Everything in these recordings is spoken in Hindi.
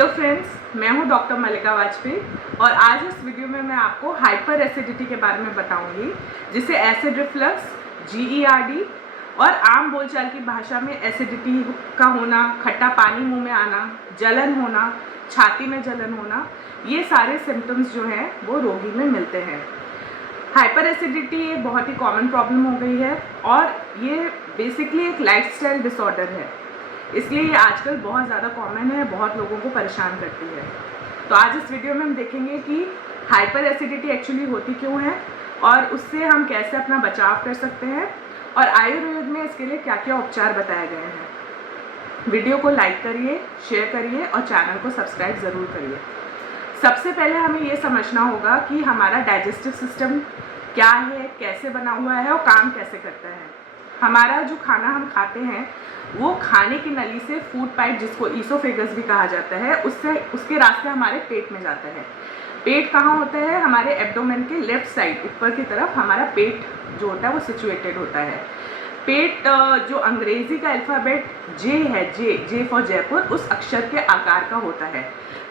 हेलो फ्रेंड्स, मैं हूं डॉक्टर मल्लिका वाजपेयी और आज इस वीडियो में मैं आपको हाइपर एसिडिटी के बारे में बताऊंगी, जिसे एसिड रिफ्लक्स, GERD और आम बोलचाल की भाषा में एसिडिटी का होना, खट्टा पानी मुंह में आना, जलन होना, छाती में जलन होना, ये सारे सिम्टम्स जो हैं वो रोगी में मिलते हैं। हाइपर एसिडिटी एक बहुत ही कॉमन प्रॉब्लम हो गई है और ये बेसिकली एक लाइफस्टाइल डिसऑर्डर है, इसलिए ये आजकल बहुत ज़्यादा कॉमन है, बहुत लोगों को परेशान करती है। तो आज इस वीडियो में हम देखेंगे कि हाइपर एसिडिटी एक्चुअली होती क्यों है और उससे हम कैसे अपना बचाव कर सकते हैं और आयुर्वेद में इसके लिए क्या क्या उपचार बताए गए हैं। वीडियो को लाइक करिए, शेयर करिए और चैनल को सब्सक्राइब ज़रूर करिए। सबसे पहले हमें ये समझना होगा कि हमारा डाइजेस्टिव सिस्टम क्या है, कैसे बना हुआ है और काम कैसे करता है। हमारा जो खाना हम खाते हैं वो खाने की नली से फूड पाइप, जिसको ईसोफेगस भी कहा जाता है, उसके रास्ते हमारे पेट में जाता है। पेट कहाँ होता है? हमारे एब्डोमेन के लेफ्ट साइड ऊपर की तरफ हमारा पेट जो होता है वो सिचुएटेड होता है। पेट जो अंग्रेजी का अल्फ़ाबेट जे है, जे फॉर जयपुर, उस अक्षर के आकार का होता है।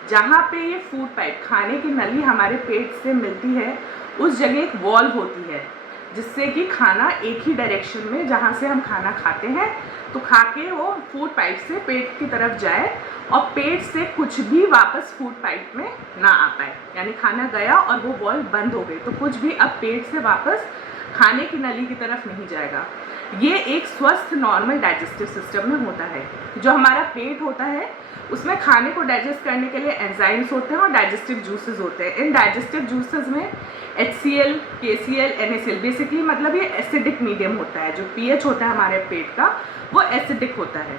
जहाँ पे ये फूड पाइप, खाने की नली हमारे पेट से मिलती है, उस जगह एक वॉल्व होती है जिससे कि खाना एक ही डायरेक्शन में, जहाँ से हम खाना खाते हैं तो खा के वो फूड पाइप से पेट की तरफ जाए और पेट से कुछ भी वापस फूड पाइप में ना आ पाए। यानी खाना गया और वो वॉल्व बंद हो गई तो कुछ भी अब पेट से वापस खाने की नली की तरफ नहीं जाएगा। ये एक स्वस्थ नॉर्मल डाइजेस्टिव सिस्टम में होता है। जो हमारा पेट होता है उसमें खाने को डाइजेस्ट करने के लिए एंजाइम्स होते हैं और डाइजेस्टिव जूसेस होते हैं। इन डाइजेस्टिव जूसेस में HCl, KCl, NaCl, बेसिकली मतलब ये एसिडिक मीडियम होता है। जो pH होता है हमारे पेट का वो एसिडिक होता है,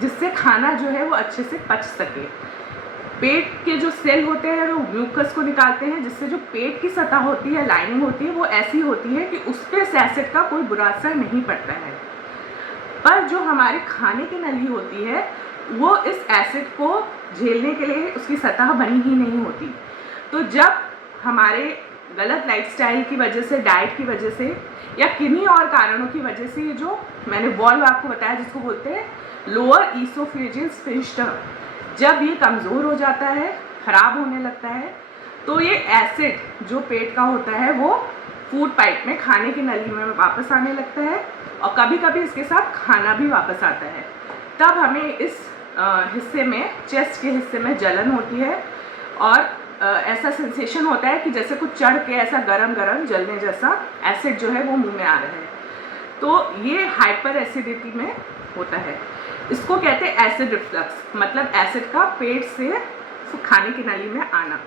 जिससे खाना जो है वो अच्छे से पच सके। पेट के जो सेल होते हैं वो म्यूकस को निकालते हैं, जिससे जो पेट की सतह होती है, लाइनिंग होती है, वो ऐसी होती है कि उस पर इस एसिड का कोई बुरा असर नहीं पड़ता है। पर जो हमारे खाने की नली होती है वो इस एसिड को झेलने के लिए उसकी सतह बनी ही नहीं होती। तो जब हमारे गलत लाइफस्टाइल की वजह से, डाइट की वजह से या किन्हीं और कारणों की वजह से, ये जो मैंने वॉल्व आपको बताया जिसको बोलते हैं लोअर ईसोफेजियल स्फिंक्टर, जब ये कमज़ोर हो जाता है, ख़राब होने लगता है, तो ये एसिड जो पेट का होता है वो फूड पाइप में, खाने की नली में वापस आने लगता है और कभी कभी इसके साथ खाना भी वापस आता है। तब हमें इस हिस्से में, चेस्ट के हिस्से में जलन होती है और ऐसा सेंसेशन होता है कि जैसे कुछ चढ़ के ऐसा गरम गरम जलने जैसा एसिड जो है वो मुंह में आ रहा है। तो ये हाइपर एसिडिटी में होता है। इसको कहते हैं एसिड रिफ्लक्स, मतलब एसिड का पेट से खाने की नली में आना।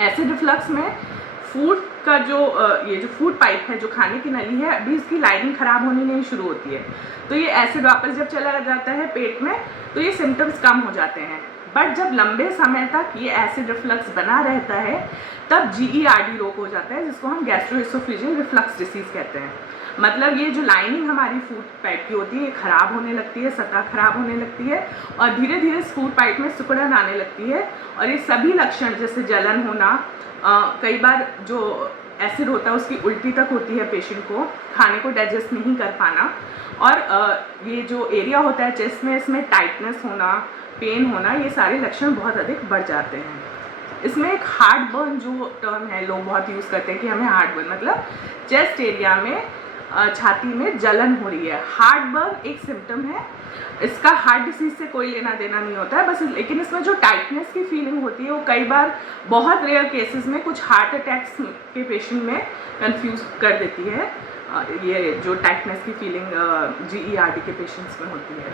एसिड रिफ्लक्स में फूड का ये जो फूड पाइप है, जो खाने की नली है, अभी इसकी लाइनिंग ख़राब होनी नहीं शुरू होती है। तो ये एसिड वापस जब चला जाता है पेट में तो ये सिम्टम्स कम हो जाते हैं। बट जब लंबे समय तक ये एसिड रिफ्लक्स बना रहता है तब GERD रोग हो जाता है, जिसको हम गैस्ट्रोएसोफेजियल रिफ्लक्स डिसीज़ कहते हैं। मतलब ये जो लाइनिंग हमारी फूड पाइप की होती है ये ख़राब होने लगती है, सतह ख़राब होने लगती है और धीरे धीरे इस फूड पाइप में सिकुड़न आने लगती है। और ये सभी लक्षण, जैसे जलन होना, कई बार जो एसिड होता है उसकी उल्टी तक होती है पेशेंट को, खाने को डाइजेस्ट नहीं कर पाना, और ये जो एरिया होता है चेस्ट में, इसमें टाइटनेस होना, पेन होना, ये सारे लक्षण बहुत अधिक बढ़ जाते हैं। इसमें एक हार्ट बर्न जो टर्म है लोग बहुत यूज़ करते हैं कि हमें हार्ट बर्न, मतलब चेस्ट एरिया में, छाती में जलन हो रही है। हार्ट बर्न एक सिम्टम है, इसका हार्ट डिसीज़ से कोई लेना देना नहीं होता है बस। लेकिन इसमें जो टाइटनेस की फीलिंग होती है वो कई बार, बहुत रेयर केसेस में, कुछ हार्ट अटैक्स के पेशेंट में कंफ्यूज कर देती है। ये जो टाइटनेस की फीलिंग GERD के पेशेंट्स में होती है।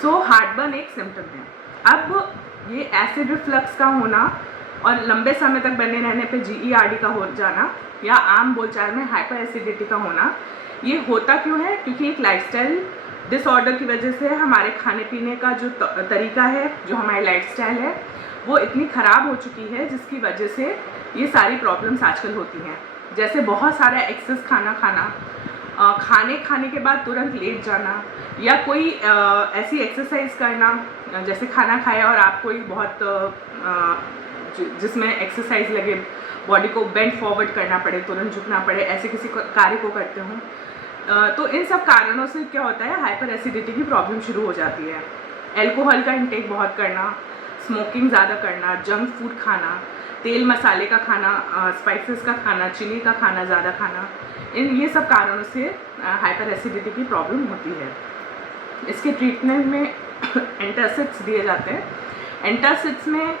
सो हार्ट बर्न एक सिम्टम है। अब ये एसिड रिफ्लक्स का होना और लंबे समय तक बने रहने पे GERD का हो जाना या आम बोलचाल में हाइपर एसिडिटी का होना, ये होता क्यों है? क्योंकि एक लाइफस्टाइल डिसऑर्डर की वजह से हमारे खाने पीने का जो तरीका है, जो हमारी लाइफस्टाइल है, वो इतनी ख़राब हो चुकी है जिसकी वजह से ये सारी प्रॉब्लम्स आजकल होती हैं। जैसे बहुत सारा एक्सेस खाना खाना, खाने के बाद तुरंत लेट जाना, या कोई ऐसी एक्सरसाइज करना, जैसे खाना खाया और आप कोई बहुत जिसमें एक्सरसाइज लगे, बॉडी को बेंड फॉरवर्ड करना पड़े, तुरंत झुकना पड़े, ऐसे किसी कार्य को करते हों, तो इन सब कारणों से क्या होता है, हाइपर एसिडिटी की प्रॉब्लम शुरू हो जाती है। अल्कोहल का इंटेक बहुत करना, स्मोकिंग ज़्यादा करना, जंक फूड खाना, तेल मसाले का खाना, स्पाइसेस का खाना, चिली का खाना ज़्यादा खाना, ये सब कारणों से हाइपर एसिडिटी की प्रॉब्लम होती है। इसके ट्रीटमेंट में एंटासिड्स दिए जाते हैं। एंटासिड्स में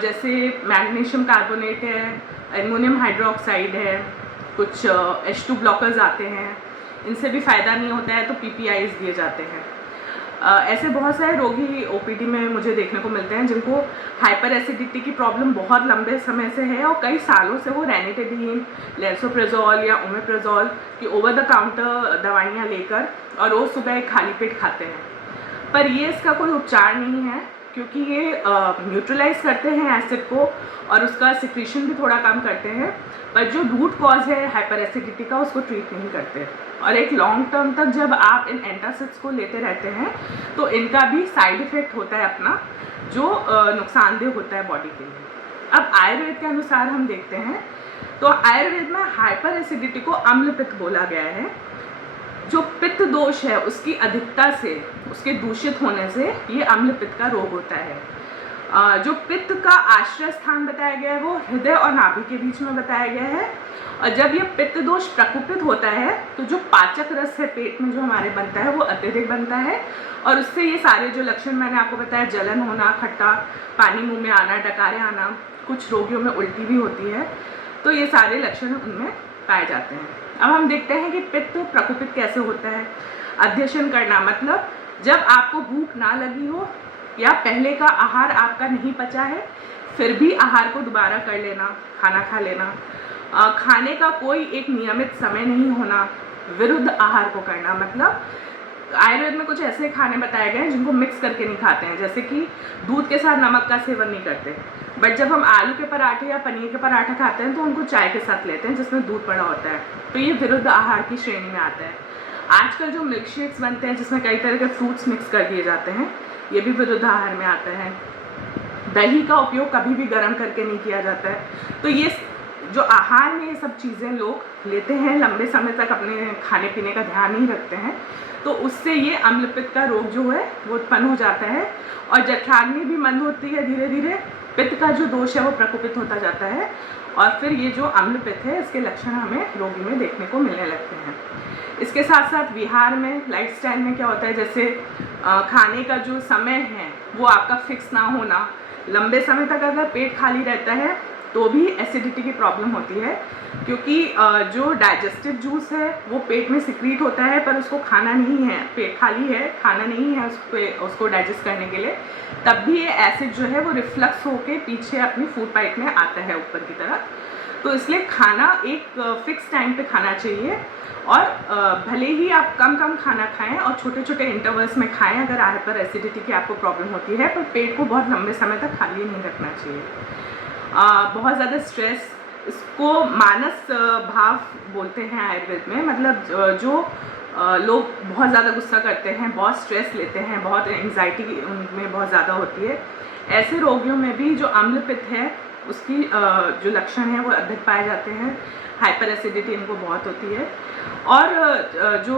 जैसे मैग्नीशियम कार्बोनेट है, एल्युमिनियम हाइड्रोक्साइड है, कुछ H2 ब्लॉकर्स आते हैं, इनसे भी फ़ायदा नहीं होता है तो PPIs दिए जाते हैं। ऐसे बहुत सारे रोगी OPD में मुझे देखने को मिलते हैं जिनको हाइपर एसिडिटी की प्रॉब्लम बहुत लंबे समय से है और कई सालों से वो रैनिटेडीन, लेसोप्रेजोल या ओमेप्रेजोल की ओवर द काउंटर दवाइयाँ लेकर और रोज़ सुबह एक खाली पेट खाते हैं। पर ये इसका कोई उपचार नहीं है, क्योंकि ये न्यूट्रलाइज करते हैं एसिड को और उसका सिक्रीशन भी थोड़ा कम करते हैं, पर जो रूट कॉज है हाइपर एसिडिटी का उसको ट्रीट नहीं करते। और एक लॉन्ग टर्म तक जब आप इन एंटासिड्स को लेते रहते हैं तो इनका भी साइड इफ़ेक्ट होता है अपना, जो नुकसानदेह होता है बॉडी के लिए। अब आयुर्वेद के अनुसार हम देखते हैं तो आयुर्वेद में हाइपर एसिडिटी को अम्ल पित्त बोला गया है। जो पित्त दोष है उसकी अधिकता से, उसके दूषित होने से ये अम्ल पित्त का रोग होता है। जो पित्त का आश्रय स्थान बताया गया है वो हृदय और नाभि के बीच में बताया गया है। और जब ये पित्त दोष प्रकोपित होता है तो जो पाचक रस है पेट में जो हमारे बनता है वो अत्यधिक बनता है, और उससे ये सारे जो लक्षण मैंने आपको बताया, जलन होना, खट्टा पानी मुंह में आना, डकारे आना, कुछ रोगियों में उल्टी भी होती है, तो ये सारे लक्षण उनमें पाए जाते हैं। अब हम देखते हैं कि पित्त प्रकोपित कैसे होता है। अध्यशन करना मतलब जब आपको भूख ना लगी हो या पहले का आहार आपका नहीं पचा है फिर भी आहार को दोबारा कर लेना, खाना खा लेना। खाने का कोई एक नियमित समय नहीं होना, विरुद्ध आहार को करना, मतलब आयुर्वेद में कुछ ऐसे खाने बताए गए हैं जिनको मिक्स करके नहीं खाते हैं, जैसे कि दूध के साथ नमक का सेवन नहीं करते, बट जब हम आलू के पराठे या पनीर के पराठे खाते हैं तो उनको चाय के साथ लेते हैं जिसमें दूध पड़ा होता है, तो ये विरुद्ध आहार की श्रेणी में आता है। आजकल जो मिल्क शेक्स बनते हैं जिसमें कई तरह के फ्रूट्स मिक्स कर दिए जाते हैं, ये भी विरुद्ध आहार में आता है। दही का उपयोग कभी भी गर्म करके नहीं किया जाता है। तो ये जो आहार में ये सब चीज़ें लोग लेते हैं, लंबे समय तक अपने खाने पीने का ध्यान नहीं रखते हैं, तो उससे ये अम्ल पित्त का रोग जो है वो उत्पन्न हो जाता है और जठराग्नि भी मंद होती है, धीरे धीरे पित्त का जो दोष है वो प्रकोपित होता जाता है और फिर ये जो अम्ल पित्त है इसके लक्षण हमें रोगी में देखने को मिलने लगते हैं। इसके साथ साथ विहार में, लाइफस्टाइल में क्या होता है, जैसे खाने का जो समय है वो आपका फिक्स ना होना, लंबे समय तक अगर पेट खाली रहता है तो भी एसिडिटी की प्रॉब्लम होती है, क्योंकि जो डाइजेस्टिव जूस है वो पेट में सिक्रीट होता है पर उसको खाना नहीं है, पेट खाली है, खाना नहीं है उसको डाइजेस्ट करने के लिए, तब भी ये एसिड जो है वो रिफ्लक्स होके पीछे अपनी फूड पाइप में आता है ऊपर की तरफ। तो इसलिए खाना एक फिक्स टाइम पे खाना चाहिए और भले ही आप कम खाना खाएं और छोटे छोटे इंटरवल्स में खाएं अगर हाइपर एसिडिटी की आपको प्रॉब्लम होती है, पर पेट को बहुत लंबे समय तक खाली नहीं रखना चाहिए। बहुत ज़्यादा स्ट्रेस, इसको मानस भाव बोलते हैं आयुर्वेद में, मतलब जो लोग बहुत ज़्यादा गुस्सा करते हैं, बहुत स्ट्रेस लेते हैं, बहुत एंग्जाइटी उनमें बहुत ज़्यादा होती है, ऐसे रोगियों में भी जो अम्ल पित्त है उसकी जो लक्षण है वो अधिक पाए जाते हैं। हाइपर एसिडिटी इनको बहुत होती है। और जो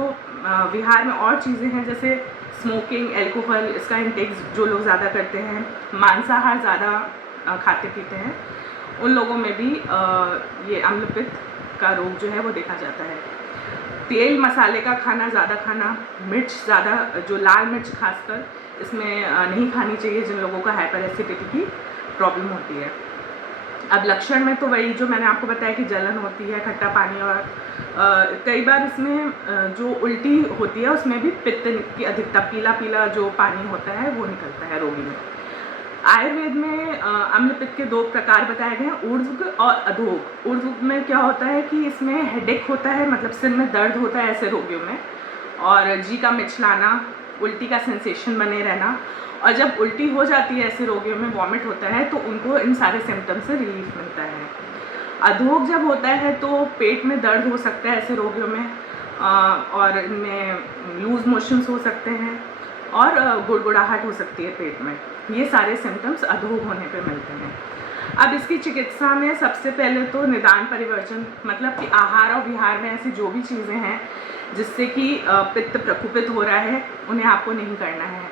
विहार में और चीज़ें हैं जैसे स्मोकिंग, एल्कोहल, इसका इंटेक जो लोग ज़्यादा करते हैं, मांसाहार ज़्यादा खाते पीते हैं, उन लोगों में भी ये अम्ल पित्त का रोग जो है वो देखा जाता है। तेल मसाले का खाना ज़्यादा खाना, मिर्च ज़्यादा, जो लाल मिर्च खासकर इसमें नहीं खानी चाहिए जिन लोगों को हाइपर एसिडिटी की प्रॉब्लम होती है। अब लक्षण में तो वही जो मैंने आपको बताया कि जलन होती है, खट्टा पानी, और कई बार इसमें जो उल्टी होती है उसमें भी पित्त की अधिकता, पीला पीला जो पानी होता है वो निकलता है रोगी में। आयुर्वेद में अम्ल पित्त के 2 प्रकार बताए गए हैं, ऊर्ध्व और अधोग। ऊर्ध्व में क्या होता है कि इसमें हेडेक होता है, मतलब सिर में दर्द होता है ऐसे रोगियों में, और जी का मिचलाना, उल्टी का सेंसेशन बने रहना, और जब उल्टी हो जाती है ऐसे रोगियों में, वॉमिट होता है, तो उनको इन सारे सिम्टम्स से रिलीफ मिलता है। अधोग जब होता है तो पेट में दर्द हो सकता है ऐसे रोगियों में, और इनमें लूज मोशंस हो सकते हैं और गुड़गुड़ाहट हो सकती है पेट में। ये सारे सिम्टम्स अधोग होने पे मिलते हैं। अब इसकी चिकित्सा में सबसे पहले तो निदान परिवर्जन, मतलब कि आहार और विहार में ऐसी जो भी चीज़ें हैं जिससे कि पित्त प्रकोपित हो रहा है उन्हें आपको नहीं करना है।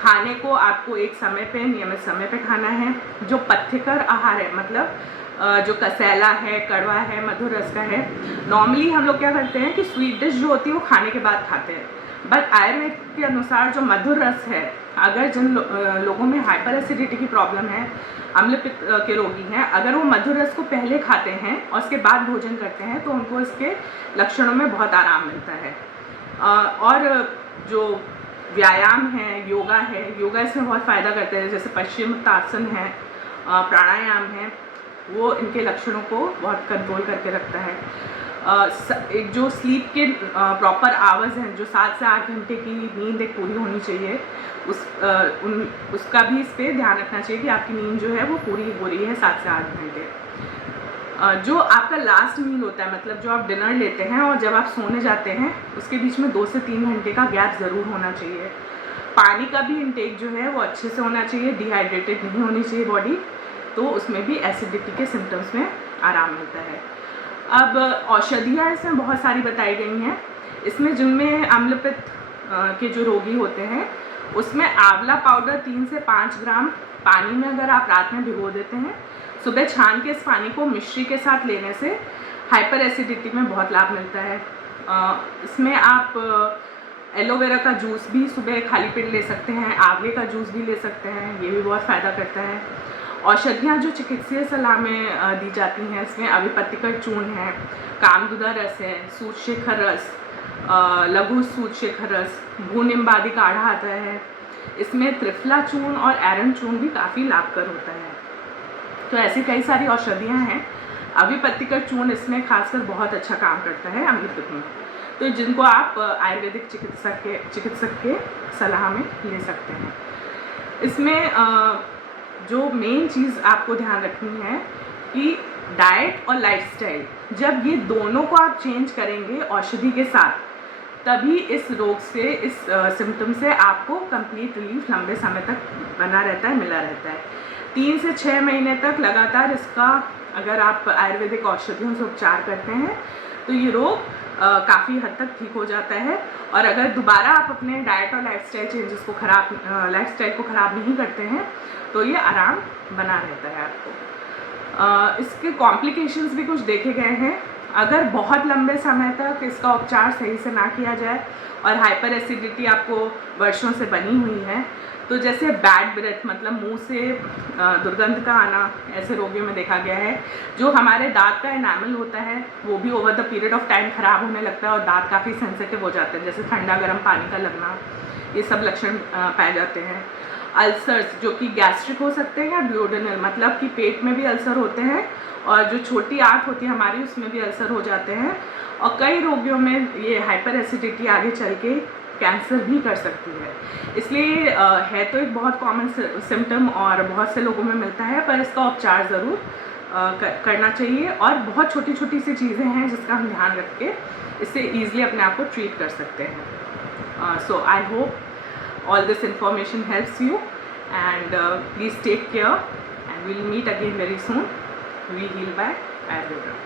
खाने को आपको एक समय पे, नियमित समय पे खाना है। जो पथ्यकर आहार है, मतलब जो कसैला है, कड़वा है, मधुर रस का है, नॉर्मली हम लोग क्या करते हैं कि स्वीट डिश जो होती है वो खाने के बाद खाते हैं, बट आयुर्वेद के अनुसार जो मधुर रस है, अगर जिन लोगों में हाइपर एसिडिटी की प्रॉब्लम है, अम्ल पित्त के रोगी हैं, अगर वो मधुर रस को पहले खाते हैं और उसके बाद भोजन करते हैं तो उनको इसके लक्षणों में बहुत आराम मिलता है। और जो व्यायाम है, योगा इसमें बहुत फ़ायदा करते हैं, जैसे पश्चिमोत्तासन है, प्राणायाम है, वो इनके लक्षणों को बहुत कंट्रोल करके रखता है। एक जो स्लीप के प्रॉपर आवर्स हैं, जो 7 से 8 घंटे की नींद एक पूरी होनी चाहिए, उसका भी इस पर ध्यान रखना चाहिए कि आपकी नींद जो है वो पूरी हो रही है 7 से 8 घंटे। जो आपका लास्ट मील होता है, मतलब जो आप डिनर लेते हैं और जब आप सोने जाते हैं, उसके बीच में 2 से 3 घंटे का गैप ज़रूर होना चाहिए। पानी का भी इंटेक जो है वो अच्छे से होना चाहिए, डिहाइड्रेटेड नहीं होनी चाहिए बॉडी, तो उसमें भी एसिडिटी के सिम्टम्स में आराम मिलता है। अब औषधियाँ इसमें बहुत सारी बताई गई हैं। इसमें जिनमें अम्ल पित्त के जो रोगी होते हैं, उसमें आंवला पाउडर 3 से 5 ग्राम पानी में अगर आप रात में भिगो देते हैं, सुबह छान के इस पानी को मिश्री के साथ लेने से हाइपर एसिडिटी में बहुत लाभ मिलता है। इसमें आप एलोवेरा का जूस भी सुबह खाली पेट ले सकते हैं, आंवले का जूस भी ले सकते हैं, ये भी बहुत फ़ायदा करता है। औषधियाँ जो चिकित्सीय सलाह में दी जाती हैं, इसमें अभिपत्तिकर चूर्ण है, कामदुदा रस है, सूतशेखर रस, लघु सूतशेखर रस, भूनिम्बादी काढ़ा आता है। इसमें त्रिफला चूर्ण और एरन चूर्ण भी काफ़ी लाभकर होता है। तो ऐसी कई सारी औषधियाँ हैं। अभिपत्तिकर चूर्ण इसमें खासकर बहुत अच्छा काम करता है अम्ल पित्त में, तो जिनको आप आयुर्वेदिक चिकित्सक के सलाह में ले सकते हैं। इसमें जो मेन चीज़ आपको ध्यान रखनी है कि डाइट और लाइफस्टाइल, जब ये दोनों को आप चेंज करेंगे औषधि के साथ, तभी इस रोग से, इस सिम्टम से आपको कंप्लीट रिलीफ लंबे समय तक बना रहता है, मिला रहता है। 3 से 6 महीने तक लगातार इसका अगर आप आयुर्वेदिक औषधियों से उपचार करते हैं तो ये रोग काफ़ी हद तक ठीक हो जाता है। और अगर दोबारा आप अपने डाइट और लाइफस्टाइल चेंजेस को लाइफस्टाइल को ख़राब नहीं करते हैं तो ये आराम बना रहता है आपको। इसके कॉम्प्लिकेशंस भी कुछ देखे गए हैं। अगर बहुत लंबे समय तक इसका उपचार सही से ना किया जाए और हाइपर एसिडिटी आपको वर्षों से बनी हुई है, तो जैसे बैड ब्रेथ, मतलब मुंह से दुर्गंध का आना, ऐसे रोगियों में देखा गया है। जो हमारे दांत का एनामल होता है वो भी over the period of time ख़राब होने लगता है और दांत काफ़ी सेंसिटिव हो जाते हैं, जैसे ठंडा गर्म पानी का लगना, ये सब लक्षण पाए जाते हैं। अल्सर्स जो कि गैस्ट्रिक हो सकते हैं या ड्यूडेनल, मतलब कि पेट में भी अल्सर होते हैं, और जो छोटी आंत होती है हमारी उसमें भी अल्सर हो जाते हैं। और कई रोगियों में ये हाइपर एसिडिटी आगे चल के कैंसर भी कर सकती है। इसलिए है तो एक बहुत कॉमन सिम्टम और बहुत से लोगों में मिलता है, पर इसका उपचार ज़रूर करना चाहिए। और बहुत छोटी छोटी सी चीज़ें हैं जिसका हम ध्यान रख के इससे ईजिली अपने आप को ट्रीट कर सकते हैं। So I hope all this information helps you, and please take care, and we'll meet again very soon. We heal by Ayurveda.